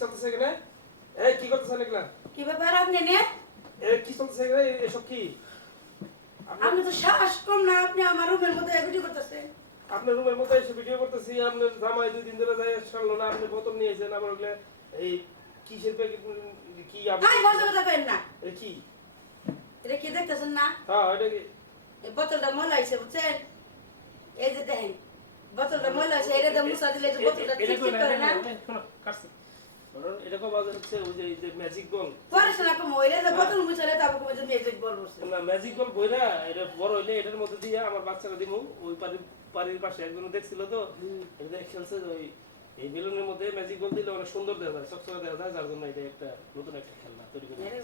চলতেছে এখানে? এই কি করতেছেন এগুলা কি ব্যাপার আপনি নে? এ কি চলতেছে এখানে? এসব কি? আপনি- তো শ্বাস কম না আপনি আমার রুমের মধ্যে ভিডিও করতেছেন। আপনার রুমের মধ্যে এসে ভিডিও করতেছি আপনার জামাই দুই দিন ধরে যায় সারলো না আপনি বোতল নিয়েছেন আমার ওগুলা এই কিসের প্যাকেট কি আপনি আই বলতে কথা না। এ কি? এটা কি দেখতেছেন না? হ্যাঁ এটা কি? এই বোতলটা ময়লা হয়েছে বুঝছেন? এই যে দেখেন বোতলটা ময়লা হয়েছে এটা দিয়ে মুছা দিলে যে বোতলটা ঠিক করে না? কাটছি। হচ্ছে ওই যে এই যে ম্যাজিক বল পড়াশোনা কম হইলে যে বোতল মুছালে তারপর কমে যে মেজিক বল বসে না ম্যাজিক বল বইরা এটা বড় হইলে এটার মধ্যে দিয়ে আমার বাচ্চারা দিমু। ওই বাড়ির বাড়ির পাশে একজন দেখছিল তো এটা খেলছে ওই এই বেলুনের মধ্যে ম্যাজিক বল দিলে অনেক সুন্দর দেখা যায় চকচকে দেখা যায় যার জন্য এটা একটা নতুন একটা খেলনা তৈরি করে হ্যাঁ।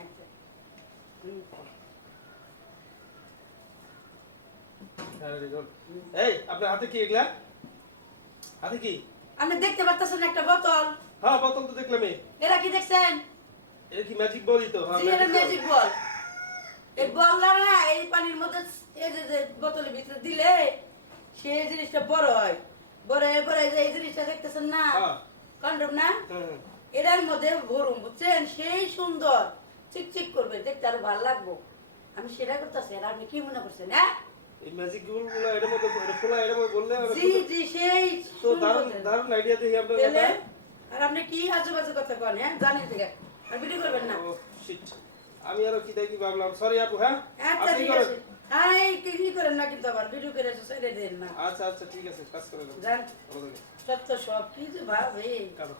আচ্ছা। হুম। Very good. এই আপনার হাতে কি এগুলা? হাতে কি? আপনি দেখতে পারতেছেন একটা বোতল। হ্যাঁ বোতল তো দেখলাম এরা কি দেখছেন? এটা কি ম্যাজিক বলই তো? হ্যাঁ এটা ম্যাজিক বল এই না এই পানির মধ্যে এই যে বোতলের ভিতরে দিলে সেই জিনিসটা বড় হয়। বড় হয়ে পরে যে এই জিনিসটা দেখতেছেন না? হ্যাঁ। কন্ডম না? হ্যাঁ। এটার মধ্যে ভরুন বুঝছেন? সেই সুন্দর। চিকচিক করবে দেখতে আরও ভালো লাগবো। আমি সেটা করতেছি আর আপনি কি মনে করছেন হ্যাঁ? এই ম্যাজিকগুলো এটার মধ্যে খোলা এটার মধ্যে বললে জি জি সেই তো দারুণ দারুণ আইডিয়া দেখি আপনার। আর আপনি কি আজেবাজে কথা বলেন হ্যাঁ? জানেন থেকে আর ভিডিও করবেন না। আমি আরও কি দেখি ভাবলাম। সরি আপু হ্যাঁ? আচ্ছা ঠিক আছে। এই কি করেন না কিন্তু আবার ভিডিও করে এসে ছেড়ে দেন না। আচ্ছা আচ্ছা ঠিক আছে কাজ করে দেবো। ভালো থাকেন। সত্য সব কিছু ভাবে কাটো